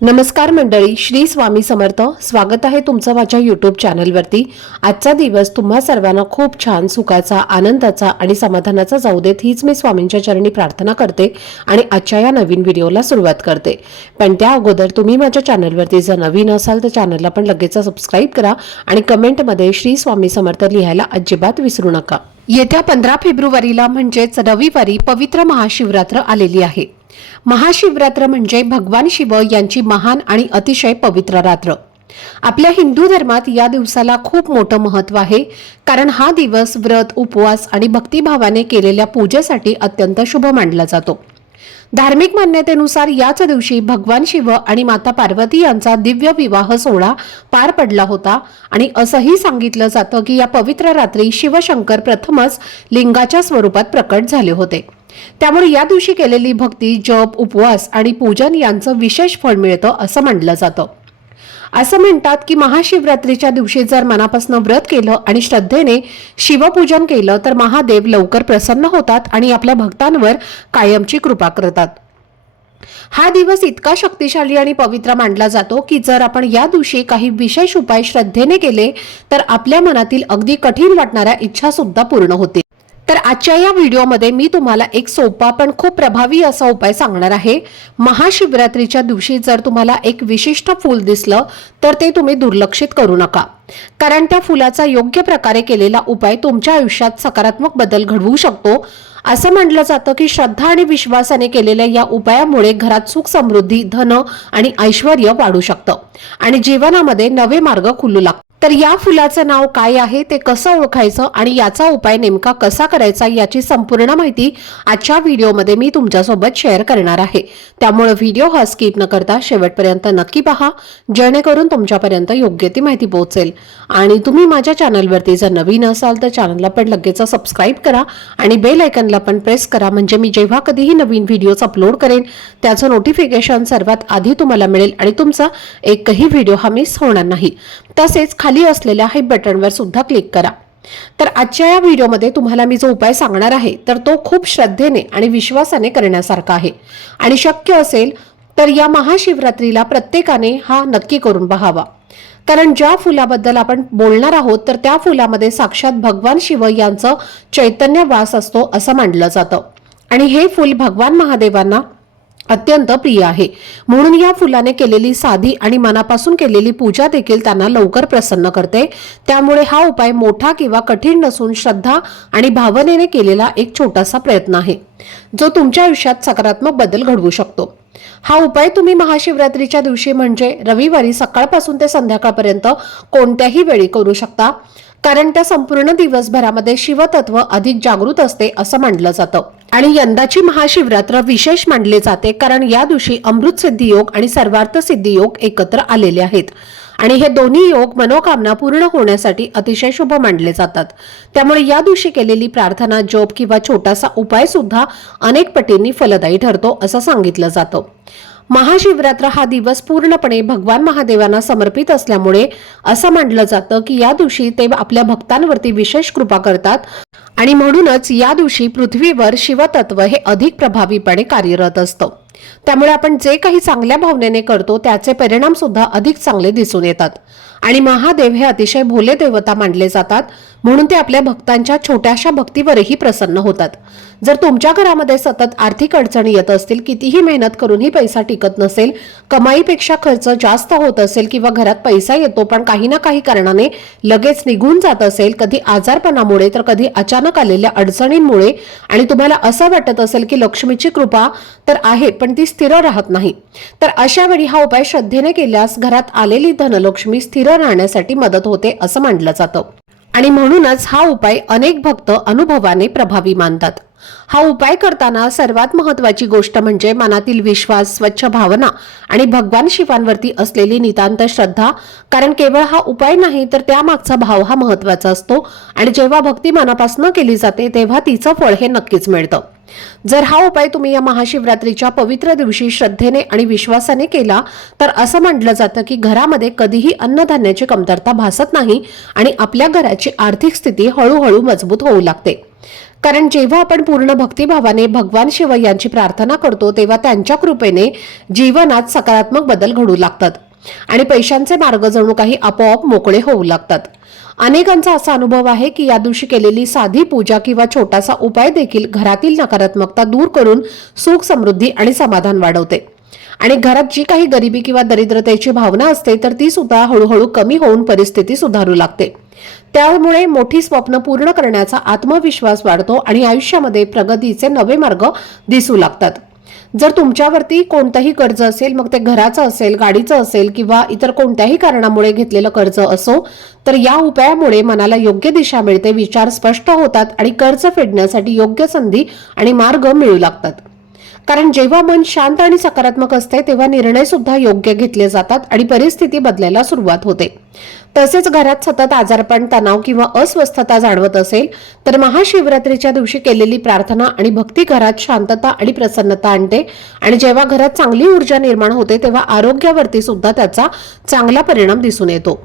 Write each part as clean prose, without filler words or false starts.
नमस्कार मंडळी, श्री स्वामी समर्थ. स्वागत आहे तुमचं माझ्या यूट्यूब चॅनलवरती. आजचा दिवस तुम्हा सर्वांना खूप छान, सुखाचा, आनंदाचा आणि समाधानाचा जाऊ देत, हीच मी स्वामींच्या चरणी प्रार्थना करते आणि आजच्या या नवीन व्हिडिओला सुरुवात करते. पण त्या अगोदर तुम्ही माझ्या चॅनलवरती जर नवीन असाल तर चॅनलला पण लगेच सबस्क्राईब करा आणि कमेंटमध्ये श्री स्वामी समर्थ लिहायला अजिबात विसरू नका. येत्या 15 फेब्रुवारीला म्हणजेच रविवारी पवित्र महाशिवरात्र आलेली आहे. महाशिवरात्र म्हणजे भगवान शिव यांची महान आणि अतिशय पवित्र रात्र. आपल्या हिंदू धर्मात या दिवसाला खूप मोठं महत्त्व आहे, कारण हा दिवस व्रत, उपवास आणि भक्तिभावाने केलेल्या पूजेसाठी अत्यंत शुभ मानला जातो. धार्मिक मान्यतेनुसार याच दिवशी भगवान शिव आणि माता पार्वती यांचा दिव्य विवाह सोहळा पार पडला होता आणि असंही सांगितलं जातं की या पवित्र रात्री शिवशंकर प्रथमच लिंगाच्या स्वरूपात प्रकट झाले होते. त्यामुळे या दिवशी केलेली भक्ती, जप, उपवास आणि पूजन यांचं विशेष फळ मिळतं असं मानलं जातं. असं म्हणतात की महाशिवरात्रीच्या दिवशी जर मनापासून व्रत केलं आणि श्रद्धेने शिवपूजन केलं तर महादेव लवकर प्रसन्न होतात आणि आपल्या भक्तांवर कायमची कृपा करतात. हा दिवस इतका शक्तिशाली आणि पवित्र मानला जातो की जर आपण या दिवशी काही विशेष उपाय श्रद्धेने केले तर आपल्या मनातील अगदी कठीण वाटणाऱ्या इच्छा सुद्धा पूर्ण होतील. तर आजच्या या व्हिडिओमध्ये मी तुम्हाला एक सोपा पण खूप प्रभावी असा उपाय सांगणार आहे. महाशिवरात्रीच्या दिवशी जर तुम्हाला एक विशिष्ट फूल दिसलं तर ते तुम्ही दुर्लक्षित करू नका, कारण त्या फुलाचा योग्य प्रकारे केलेला उपाय तुमच्या आयुष्यात सकारात्मक बदल घडवू शकतो. असं म्हटलं जातं की श्रद्धा आणि विश्वासाने केलेल्या या उपायामुळे घरात सुख, समृद्धी, धन आणि ऐश्वर्य वाढू शकतं आणि जीवनामध्ये नवे मार्ग खुलू लागतात. तर या फुलाचं नाव काय आहे, ते कसं ओळखायचं आणि याचा उपाय नेमका कसा करायचा याची संपूर्ण माहिती आजच्या व्हिडिओमध्ये मी तुमच्यासोबत शेअर करणार आहे. त्यामुळे व्हिडिओ हा स्किप न करता शेवटपर्यंत नक्की पहा, जेणेकरून तुमच्यापर्यंत योग्य ती माहिती पोहोचेल. आणि तुम्ही माझ्या चॅनलवरती जर नवीन असाल तर चॅनलला पण लगेच सबस्क्राईब करा आणि बेल आयकॉनला पण प्रेस करा, म्हणजे मी जेव्हा कधीही नवीन व्हिडिओज अपलोड करेन त्याचं नोटिफिकेशन सर्वात आधी तुम्हाला मिळेल आणि तुमचा एकही व्हिडिओ हा मिस होणार नाही. तसेच खाली असलेल्या हाय बटनवर सुद्धा क्लिक करा. तर आजच्या या व्हिडिओमध्ये तुम्हाला मी जो उपाय सांगणार आहे तर तो खूप श्रद्धेने आणि विश्वासाने करण्यासारखा आहे आणि शक्य असेल तर या महाशिवरात्रीला प्रत्येकाने हा नक्की करून पाहावा. कारण ज्या फुलाबद्दल आपण बोलणार आहोत तर त्या फुलामध्ये साक्षात भगवान शिव यांचं चैतन्य वास असतो असं मानलं जातं आणि हे फूल भगवान महादेवांना अत्यंत प्रिय आहे. म्हणून या फुलाने केलेली साधी आणि मनापासून केलेली पूजा देखील त्यांना लवकर प्रसन्न करते. त्यामुळे हा उपाय मोठा किंवा कठीण नसून श्रद्धा आणि भावनेने केलेला एक छोटासा प्रयत्न आहे, जो तुमच्या आयुष्यात सकारात्मक बदल घडवू शकतो. हा उपाय तुम्ही महाशिवरात्रीच्या दिवशी म्हणजे रविवारी सकाळपासून ते संध्याकाळपर्यंत कोणत्याही वेळी करू शकता, कारण त्या संपूर्ण दिवसभरामध्ये शिवतत्व अधिक जागृत असते असं मानलं जातं. आणि यंदाची महाशिवरात्र विशेष मानले जाते कारण या दिवशी अमृत सिद्धी योग आणि सर्वार्थ सिद्धी योग एकत्र आलेले आहेत आणि हे दोन्ही योग मनोकामना पूर्ण होण्यासाठी अतिशय शुभ मानले जातात. त्यामुळे या दिवशी केलेली प्रार्थना, जप किंवा छोटासा उपाय सुद्धा अनेक पटींनी फलदायी ठरतो असं सांगितलं जातं. महाशिवरात्र हा दिवस पूर्णपणे भगवान महादेवांना समर्पित असल्यामुळे असं मानलं जातं की या दिवशी ते आपल्या भक्तांवरती विशेष कृपा करतात आणि म्हणूनच या दिवशी पृथ्वीवर शिवतत्व हे अधिक प्रभावीपणे कार्यरत असतं. त्यामुळे आपण जे काही चांगल्या भावनेने करतो त्याचे परिणाम सुद्धा अधिक चांगले दिसून येतात आणि महादेव हे अतिशय भोले देवता मानले जातात, म्हणून ते आपल्या भक्तांच्या छोट्याशा भक्तीवरही प्रसन्न होतात. जर तुमच्या घरामध्ये सतत आर्थिक अडचणी येत असतील, कितीही मेहनत करूनही पैसा टिकत नसेल, कमाईपेक्षा खर्च जास्त होत असेल किंवा घरात पैसा येतो पण काही ना काही कारणाने लगेच निघून जात असेल, कधी आजारपणामुळे तर कधी अचानक आलेल्या अडचणींमुळे, आणि तुम्हाला असं वाटत असेल की लक्ष्मीची कृपा तर आहे पण ती स्थिर राहत नाही, तर अशा वेळी हा उपाय श्रद्धेने केल्यास घरात आलेली धनलक्ष्मी स्थिर राहण्यासाठी मदत होते असं मानलं जातं आणि म्हणूनच हा उपाय अनेक भक्त अनुभवाने प्रभावी मानतात. हा उपाय करताना सर्वात महत्त्वाची गोष्ट म्हणजे मनातील विश्वास, स्वच्छ भावना आणि भगवान शिवांवरती असलेली नितांत श्रद्धा, कारण केवळ हा उपाय नाही तर त्यामागचा भाव हा महत्त्वाचा असतो आणि जेव्हा भक्ती मनापासून केली जाते तेव्हा तिचं फळ हे नक्कीच मिळतं. जर हा उपाय तुम्ही या महाशिवरात्रीच्या पवित्र दिवशी श्रद्धेने आणि विश्वासाने केला तर असं म्हटलं जातं की घरामध्ये कधीही अन्नधान्याची कमतरता भासत नाही आणि आपल्या घराची आर्थिक स्थिती हळूहळू मजबूत होऊ लागते. कारण जेव्हा आपण पूर्ण भक्तिभावाने भगवान शिव यांची प्रार्थना करतो तेव्हा त्यांच्या कृपेने जीवनात सकारात्मक बदल घडू लागतात आणि पैशांचे मार्ग जणू काही आपोआप मोकळे होऊ लागतात. अनेकांचा असा अनुभव आहे की या दिवशी केलेली साधी पूजा किंवा छोटासा उपाय देखील घरातील नकारात्मकता दूर करून सुख, समृद्धी आणि समाधान वाढवते. आणि घरात जी काही गरिबी किंवा दरिद्रतेची भावना असते तर ती सुद्धा हळूहळू कमी होऊन परिस्थिती सुधारू लागते. त्यामुळे मोठी स्वप्न पूर्ण करण्याचा आत्मविश्वास वाढतो आणि आयुष्यामध्ये प्रगतीचे नवे मार्ग दिसू लागतात. जर तुमच्यावरती कोणतंही कर्ज असेल, मग ते घराचं असेल, गाडीचं असेल किंवा इतर कोणत्याही कारणामुळे घेतलेलं कर्ज असो, तर या उपायामुळे मनाला योग्य दिशा मिळते, विचार स्पष्ट होतात आणि कर्ज फेडण्यासाठी योग्य संधी आणि मार्ग मिळू लागतात. कारण जेव्हा मन शांत आणि सकारात्मक असते तेव्हा निर्णय सुद्धा योग्य घेतले जातात आणि परिस्थिती बदलायला सुरुवात होते. तसेच घरात सतत आजारपण, तणाव किंवा अस्वस्थता जाणवत असेल तर महाशिवरात्रीच्या दिवशी केलेली प्रार्थना आणि भक्ती घरात शांतता आणि प्रसन्नता आणते आणि जेव्हा घरात चांगली ऊर्जा निर्माण होते तेव्हा आरोग्यावरती सुद्धा त्याचा चांगला परिणाम दिसून येतो.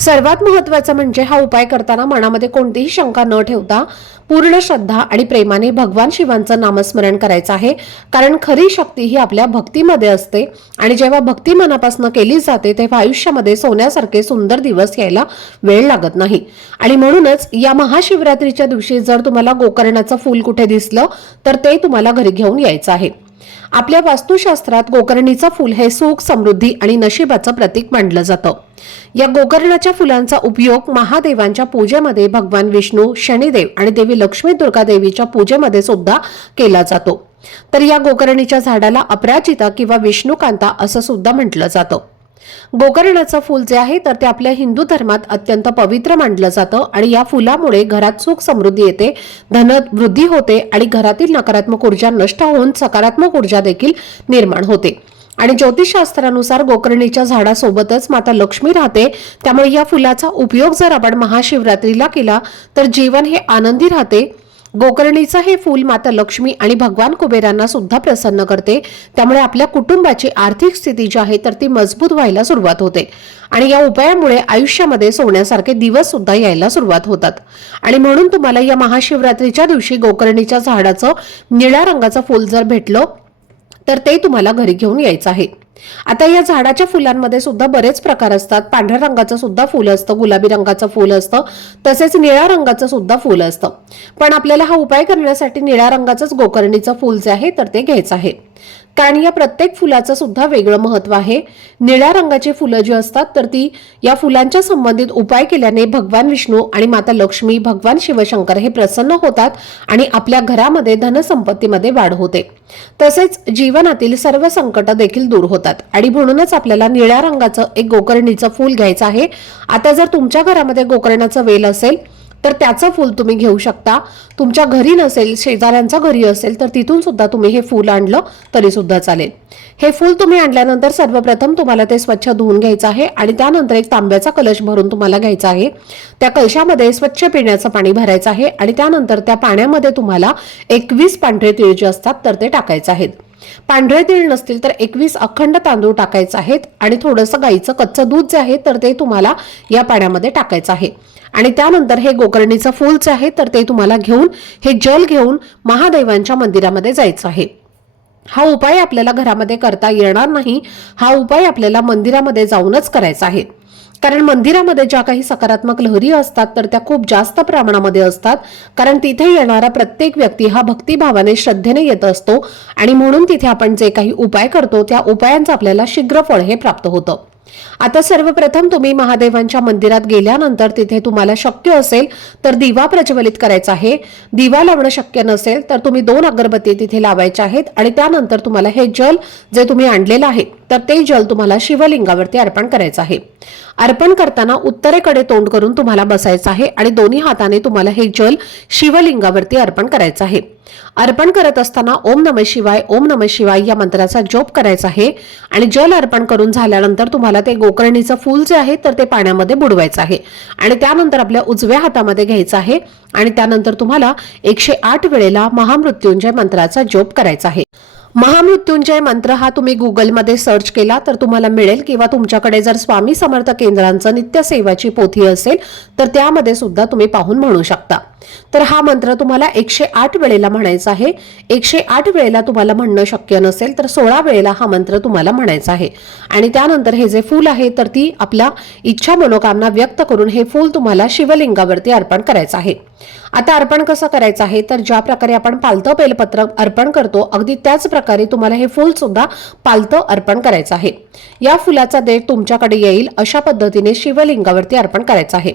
सर्वात महत्त्वाचं म्हणजे हा उपाय करताना मनामध्ये कोणतीही शंका न ठेवता पूर्ण श्रद्धा आणि प्रेमाने भगवान शिवांचं नामस्मरण करायचं आहे. कारण खरी शक्ती ही आपल्या भक्तीमध्ये असते आणि जेव्हा भक्ती मनापासून केली जाते तेव्हा आयुष्यामध्ये सोन्यासारखे सुंदर दिवस यायला वेळ लागत नाही. आणि म्हणूनच या महाशिवरात्रीच्या दिवशी जर तुम्हाला गोकर्णाचं फूल कुठे दिसलं तर ते तुम्हाला घरी घेऊन यायचं आहे. आपल्या वास्तुशास्त्रात गोकर्णीचं फूल हे सुख, समृद्धी आणि नशिबाचं प्रतीक मानलं जातं. या गोकर्णाच्या फुलांचा उपयोग महादेवांच्या पूजेमध्ये, भगवान विष्णू, शनिदेव आणि देवी लक्ष्मी दुर्गा देवीच्या पूजेमध्ये सुद्धा केला जातो. तर या गोकर्णीच्या झाडाला अपराजिता किंवा विष्णुकांता असं सुद्धा म्हटलं जातं. गोकर्णाचं फूल जे आहे तर ते आपल्या हिंदू धर्मात अत्यंत पवित्र मानलं जातं आणि या फुलामुळे घरात सुख, समृद्धी येते, धन वृद्धी होते आणि घरातील नकारात्मक ऊर्जा नष्ट होऊन सकारात्मक ऊर्जा देखील निर्माण होते. आणि ज्योतिषशास्त्रानुसार गोकर्णीच्या झाडासोबतच माता लक्ष्मी राहते. त्यामुळे या फुलाचा उपयोग जर आपण महाशिवरात्रीला केला तर जीवन हे आनंदी राहते. गोकर्णीचं हे फूल माता लक्ष्मी आणि भगवान कुबेरांना सुद्धा प्रसन्न करते. त्यामुळे आपल्या कुटुंबाची आर्थिक स्थिती जी आहे तर ती मजबूत व्हायला सुरुवात होते आणि या उपायामुळे आयुष्यामध्ये सोन्यासारखे दिवस सुद्धा यायला सुरुवात होतात. आणि म्हणून तुम्हाला या महाशिवरात्रीच्या दिवशी गोकर्णीच्या झाडाचं निळ्या रंगाचं फूल जर भेटलं तर ते तुम्हाला घरी घेऊन यायचं आहे. आता या झाडाच्या फुलांमध्ये सुद्धा बरेच प्रकार असतात. पांढऱ्या रंगाचं सुद्धा फूल असतं, गुलाबी रंगाचं फूल असतं, तसेच निळ्या रंगाचं सुद्धा फूल असतं. पण आपल्याला हा उपाय करण्यासाठी निळ्या रंगाचंच गोकर्णीचं फूल जे आहे तर ते घ्यायचं आहे. कारण या प्रत्येक फुलाचं सुद्धा वेगळं महत्व आहे. निळ्या रंगाची फुलं जी असतात तर ती या फुलांच्या संबंधित उपाय केल्याने भगवान विष्णू आणि माता लक्ष्मी, भगवान शिवशंकर हे प्रसन्न होतात आणि आपल्या घरामध्ये धनसंपत्तीमध्ये वाढ होते. तसेच जीवनातील सर्व संकट देखील दूर होतात आणि म्हणूनच आपल्याला निळ्या रंगाचं एक गोकर्णीचं फूल घ्यायचं आहे. आता जर तुमच्या घरामध्ये गोकर्णाचं वेल असेल तर त्याचं फूल तुम्ही घेऊ शकता. तुमच्या घरी नसेल, शेजाऱ्यांच्या घरी असेल तर तिथून सुद्धा तुम्ही हे फूल आणलं तरी सुद्धा चालेल. हे फूल तुम्ही आणल्यानंतर सर्वप्रथम तुम्हाला ते स्वच्छ धुवून घ्यायचं आहे आणि त्यानंतर एक तांब्याचा कलश भरून तुम्हाला घ्यायचा आहे. त्या कलशामध्ये स्वच्छ पिण्याचं पाणी भरायचं आहे आणि त्यानंतर त्या पाण्यामध्ये तुम्हाला 21 पांढरे तीळ जे असतात तर ते टाकायचे आहेत. पांढरे तीळ नसतील तर 21 अखंड तांदूळ टाकायचे आहेत आणि थोडंसं गाईचं कच्चं दूध जे आहे तर ते तुम्हाला या पाण्यामध्ये टाकायचं आहे. आणि त्यानंतर हे गोकर्णीचं फूल जे आहे तर ते तुम्हाला घेऊन हे जल घेऊन महादेवांच्या मंदिरामध्ये जायचं आहे. हा उपाय आपल्याला घरामध्ये करता येणार नाही. हा उपाय आपल्याला मंदिरामध्ये जाऊनच करायचा आहे. कारण मंदिरामध्ये ज्या काही सकारात्मक लहरी असतात तर त्या खूप जास्त प्रमाणामध्ये असतात. कारण तिथे येणारा प्रत्येक व्यक्ती हा भक्तिभावाने, श्रद्धेने येत असतो आणि म्हणून तिथे आपण जे काही उपाय करतो त्या उपायांचं आपल्याला शीघ्र फळ हे प्राप्त होतं. आता सर्वप्रथम तुम्ही महादेवांच्या मंदिरात गेल्यानंतर तिथे तुम्हाला शक्य असेल तर दिवा प्रज्वलित करायचा आहे. दिवा लावणं शक्य नसेल तर तुम्ही 2 अगरबत्ती तिथे लावायच्या आहेत आणि त्यानंतर तुम्हाला हे जल जे तुम्ही आणलेलं आहे तर ते जल तुम्हाला शिवलिंगावरती अर्पण करायचं आहे. अर्पण करताना उत्तरेकडे तोंड करून तुम्हाला बसायचं आहे आणि दोन्ही हाताने तुम्हाला हे जल शिवलिंगावरती अर्पण करायचं आहे. अर्पण करत असताना ओम नमः शिवाय, ओम नमः शिवाय या मंत्राचा जप करायचा आहे आणि जल अर्पण करून झाल्यानंतर तुम्हाला ते गोकर्णीचं फूल जे आहे तर ते पाण्यामध्ये बुडवायचं आहे आणि त्यानंतर आपल्या उजव्या हातामध्ये घ्यायचं आहे आणि त्यानंतर तुम्हाला 108 वेळेला महामृत्युंजय मंत्राचा जप करायचा आहे. महामृत्युंजय मंत्र हा तुम्ही गुगलमध्ये सर्च केला तर तुम्हाला मिळेल किंवा तुमच्याकडे जर स्वामी समर्थ केंद्रांचं नित्य सेवाची पोथी असेल तर त्यामध्ये सुद्धा तुम्ही पाहून म्हणू शकता. तर हा मंत्र तुम्हाला 108 वेळेला म्हणायचा आहे. 108 वेळेला तुम्हाला म्हणणं शक्य नसेल तर 16 वेळेला हा मंत्र तुम्हाला म्हणायचा आहे. आणि त्यानंतर हे जे फूल आहे तर ती आपल्या इच्छा मनोकामना व्यक्त करून हे फूल तुम्हाला शिवलिंगावरती अर्पण करायचं आहे. आता अर्पण कसं करायचं आहे तर ज्या प्रकारे आपण पालतं बेलपत्र अर्पण करतो अगदी त्याच प्रकारे तुम्हाला हे फूल सुद्धा पालतं अर्पण करायचं आहे. या फुलाचा देठ तुमच्याकडे येईल अशा पद्धतीने शिवलिंगावरती अर्पण करायचं आहे.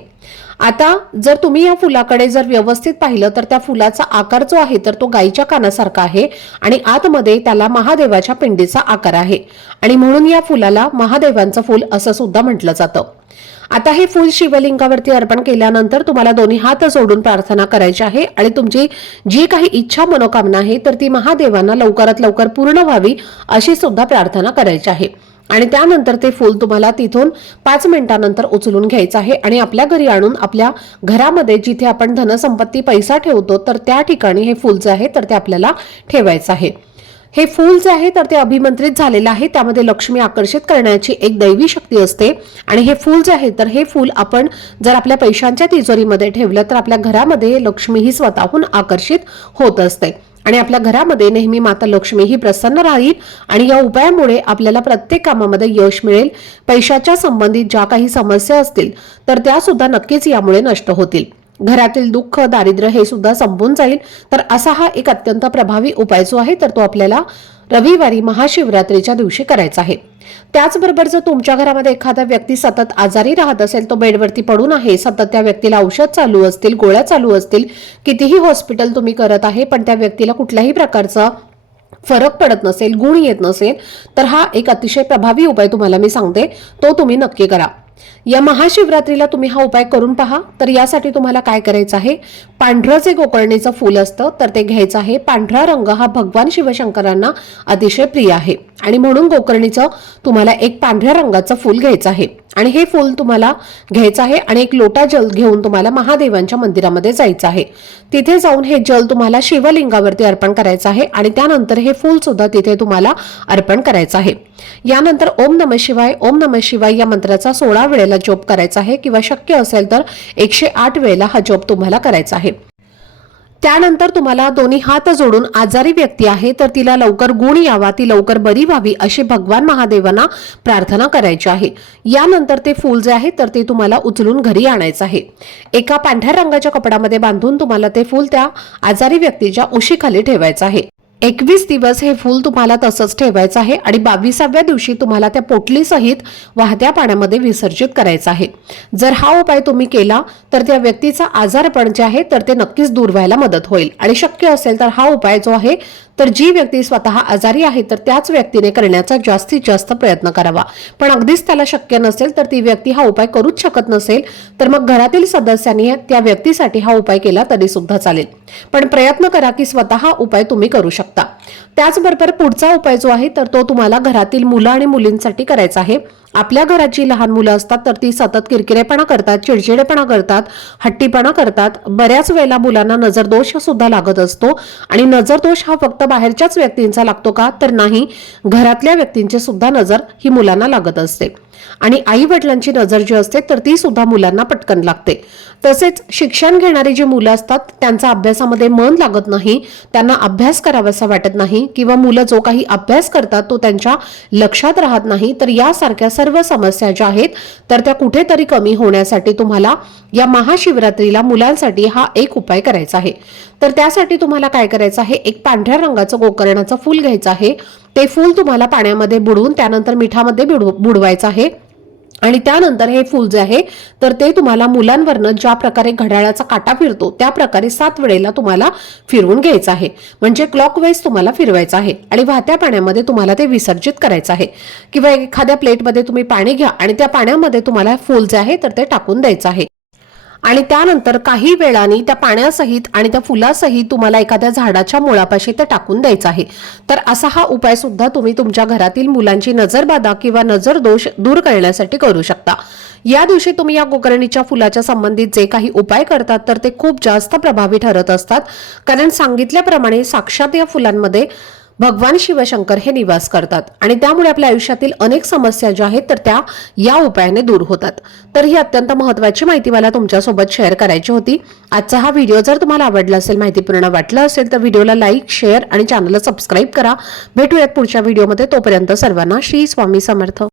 आता जर तुम्ही या फुलाकडे जर व्यवस्थित पाहिलं तर त्या फुलाचा आकार जो आहे तर तो गायीच्या कानासारखा आहे आणि आतमध्ये त्याला महादेवाच्या पिंडीचा आकार आहे आणि म्हणून या फुलाला महादेवांचं फूल असं सुद्धा म्हटलं जातं. आता हे फूल शिवलिंगावरती अर्पण केल्यानंतर तुम्हाला दोन्ही हात जोडून प्रार्थना करायची आहे आणि तुमची जी काही इच्छा मनोकामना आहे तर ती महादेवांना लवकरात लवकर पूर्ण व्हावी अशी सुद्धा प्रार्थना करायची आहे. आणि त्यानंतर ते फूल तुम्हाला तिथून 5 मिनिटांनंतर उचलून घ्यायचं आहे आणि आपल्या घरी आणून आपल्या घरामध्ये जिथे आपण धनसंपत्ती पैसा ठेवतो तर त्या ठिकाणी हे फूल जे आहे तर ते आपल्याला ठेवायचं आहे. हे फूल जे आहे तर ते अभिमंत्रित झालेलं आहे. त्यामध्ये लक्ष्मी आकर्षित करण्याची एक दैवी शक्ती असते आणि हे फूल जे आहे तर हे फूल आपण जर आपल्या पैशांच्या तिजोरीमध्ये ठेवलं तर आपल्या घरामध्ये लक्ष्मी ही स्वतःहून आकर्षित होत असते आणि आपल्या घरामध्ये नेहमी माता लक्ष्मी ही प्रसन्न राहील आणि या उपायामुळे आपल्याला प्रत्येक कामामध्ये यश मिळेल. पैशाच्या संबंधित ज्या काही समस्या असतील तर त्या सुद्धा नक्कीच यामुळे नष्ट होतील. घरातील दुःख दारिद्र्य हे सुद्धा संपून जाईल. तर असा हा एक अत्यंत प्रभावी उपाय जो आहे तर तो आपल्याला रविवारी महाशिवरात्रीच्या दिवशी करायचा आहे. त्याचबरोबर जर तुमच्या घरामध्ये एखादा व्यक्ती सतत आजारी राहत असेल, तो बेडवरती पडून आहे, सतत त्या व्यक्तीला औषध चालू असतील, गोळ्या चालू असतील, कितीही हॉस्पिटल तुम्ही करत आहे पण त्या व्यक्तीला कुठल्याही प्रकारचा फरक पडत नसेल, गुण येत नसेल तर हा एक अतिशय प्रभावी उपाय तुम्हाला मी सांगते, तो तुम्ही नक्की करा. या महाशिवरात्रीला तुम्ही हा उपाय करून पहा. तर यासाठी तुम्हाला काय करायचं आहे, पांढरं जे गोकर्णीचं फूल असतं तर ते घ्यायचं आहे. पांढरा रंग हा भगवान शिवशंकरांना अतिशय प्रिय आहे आणि म्हणून गोकर्णीचं तुम्हाला एक पांढऱ्या रंगाचं फूल घ्यायचं आहे आणि हे फूल तुम्हाला घ्यायचं आहे आणि एक लोटा जल घेऊन तुम्हाला महादेवांच्या मंदिरामध्ये जायचं आहे. तिथे जाऊन हे जल तुम्हाला शिवलिंगावरती अर्पण करायचं आहे आणि त्यानंतर हे फूल सुद्धा तिथे तुम्हाला अर्पण करायचं आहे. यानंतर ओम नमः शिवाय ओम नमः शिवाय या मंत्राचा 16 वेळेला जप करायचा आहे किंवा शक्य असेल तर 108 वेळेला हा जप तुम्हाला करायचा आहे. त्यानंतर तुम्हाला दोन्ही हात जोडून आजारी व्यक्ती आहे तर तिला लवकर गुण यावा, ती लवकर बरी व्हावी अशी भगवान महादेवांना प्रार्थना करायची आहे. यानंतर ते फूल जे आहे तर ते तुम्हाला उचलून घरी आणायचं आहे. एका पांढऱ्या रंगाच्या कपड्यामध्ये बांधून तुम्हाला ते फूल त्या आजारी व्यक्तीच्या उशीखाली ठेवायचं आहे. 21 दिवस हे फूल तुम्हाला तसंच ठेवायचं आहे आणि 22व्या दिवशी तुम्हाला त्या पोटली सहित वाहत्या पाण्यामध्ये विसर्जित करायचं आहे. जर हा उपाय तुम्ही केला तर त्या व्यक्तीचा आजारपण जे आहे तर ते नक्कीच दूर व्हायला मदत होईल आणि शक्य असेल तर हा उपाय जो आहे तर जी व्यक्ती स्वतः आजारी आहे तर त्याच व्यक्तीने करण्याचा जास्तीत जास्त प्रयत्न करावा. पण अगदीच त्याला शक्य नसेल तर ती व्यक्ती हा उपाय करूच शकत नसेल तर मग घरातील सदस्यांनी त्या व्यक्तीसाठी हा उपाय केला तरी सुद्धा चालेल. पण प्रयत्न करा की स्वतः उपाय तुम्ही करू शकता. त्याचबरोबर पुढचा उपाय जो आहे तर तो तुम्हाला घरातील मुलं आणि मुलींसाठी करायचा आहे. आपल्या घरात जी लहान मुलं असतात तर ती सतत किरकिरेपणा करतात, चिडचिडेपणा करतात, हट्टीपणा करतात. बऱ्याच वेळेला मुलांना नजर दोष सुद्धा लागत असतो आणि नजर दोष हा फक्त बाहेरच्याच व्यक्तींचा लागतो का तर नाही, घरातल्या व्यक्तींची सुद्धा नजर ही मुलांना लागत असते आणि आई वडिलांची नजर जी असते तर ती सुद्धा मुलांना पटकन लागते. तसेच शिक्षण घेणारी जी मुलं असतात त्यांचा अभ्यासामध्ये मन लागत नाही, त्यांना अभ्यास करावासा वाटत नाही किंवा मुलं जो काही अभ्यास करतात तो त्यांच्या लक्षात राहत नाही. तर यासारख्या सर्व समस्या ज्या आहेत तर त्या कुठेतरी कमी होण्यासाठी तुम्हाला या महाशिवरात्रीला मुलांसाठी हा एक उपाय करायचा आहे. तर त्यासाठी तुम्हाला काय करायचं आहे, एक पांढऱ्या रंगाचं गोकर्णाचं फूल घ्यायचं आहे. ते फूल तुम्हाला पाण्यामध्ये बुडवून त्यानंतर मिठामध्ये बुडवायचं आहे आणि त्यानंतर हे फूल जे आहे तर ते तुम्हाला मुलांवरनं ज्या प्रकारे घड्याळाचा काटा फिरतो त्या प्रकारे 7 वेळेला तुम्हाला फिरवून घ्यायचं आहे. म्हणजे क्लॉकवाईज तुम्हाला फिरवायचं आहे आणि वाहत्या पाण्यामध्ये तुम्हाला ते विसर्जित करायचं आहे किंवा एखाद्या प्लेटमध्ये तुम्ही पाणी घ्या आणि त्या पाण्यामध्ये तुम्हाला फूल जे आहे तर ते टाकून द्यायचं आहे आणि त्यानंतर काही वेळाने त्या पाण्यासहित आणि त्या फुलासहित तुम्हाला एखाद्या झाडाच्या मुळापाशी ते टाकून द्यायचं आहे. तर असा हा उपाय सुद्धा तुम्ही तुमच्या घरातील मुलांची नजरबाधा किंवा नजर दोष दूर करण्यासाठी करू शकता. या दिवशी तुम्ही या गोकर्णीच्या फुलाच्या संबंधित जे काही उपाय करतात तर ते खूप जास्त प्रभावी ठरत असतात, कारण सांगितल्याप्रमाणे साक्षात या फुलांमध्ये भगवान शिवशंकर हे निवास करतात आणि त्यामुळे आपल्या आयुष्यातील अनेक समस्या ज्या आहेत तर त्या या उपायाने दूर होतात। तर ही अत्यंत महत्त्वाची माहिती मला तुमच्यासोबत शेअर करायची होती। आजचा हा व्हिडिओ जर तुम्हाला आवडला असेल, माहितीपूर्ण वाटला असेल तर व्हिडिओला लाईक, शेअर आणि चॅनलला सबस्क्राईब करा। भेटूयात पुढच्या व्हिडिओमध्ये, तोपर्यंत सर्वांना श्री स्वामी समर्थ।